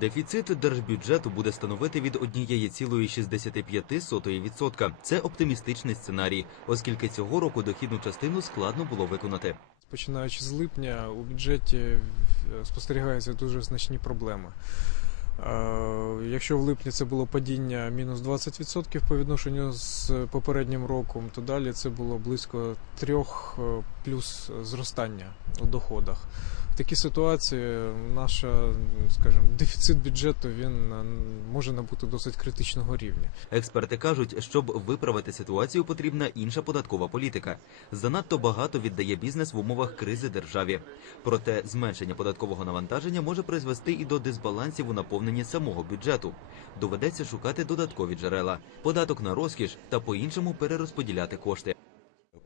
Дефіцит держбюджету буде становити від 1,65%. Це оптимістичний сценарій, оскільки цього року дохідну частину складно було виконати. Починаючи з липня, у бюджеті е, спостерігаються дуже значні проблеми. Е, Якщо в липні це було падіння мінус 20% по відношенню з попереднім роком, то далі це було близько 3 плюс зростання у доходах. В такій ситуації наша, скажімо, дефіцит бюджету він е, може набути досить критичного рівня. Експерти кажуть, щоб виправити ситуацію, потрібна інша податкова політика. Занадто багато віддає бізнес в умовах кризи державі. Проте зменшення податкового навантаження може призвести і до дисбалансів у наповненні самого бюджету. Доведеться шукати додаткові джерела, податок на розкіш та по-іншому перерозподіляти кошти.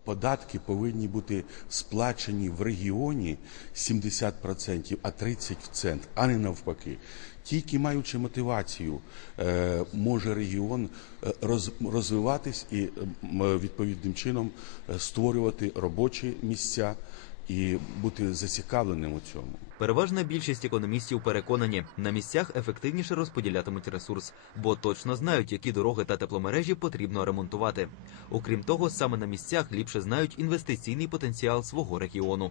Податки повинні бути сплачені в регіоні 70%, а 30% в центр, а не навпаки. Тільки маючи мотивацію, е, може регіон е, розвиватись і відповідним чином е, створювати робочі місця і бути зацікавленим у цьому. Переважна більшість економістів переконані, на місцях ефективніше розподілятимуть ресурс, бо точно знають, які дороги та тепломережі потрібно ремонтувати. Окрім того, саме на місцях ліпше знають інвестиційний потенціал свого регіону.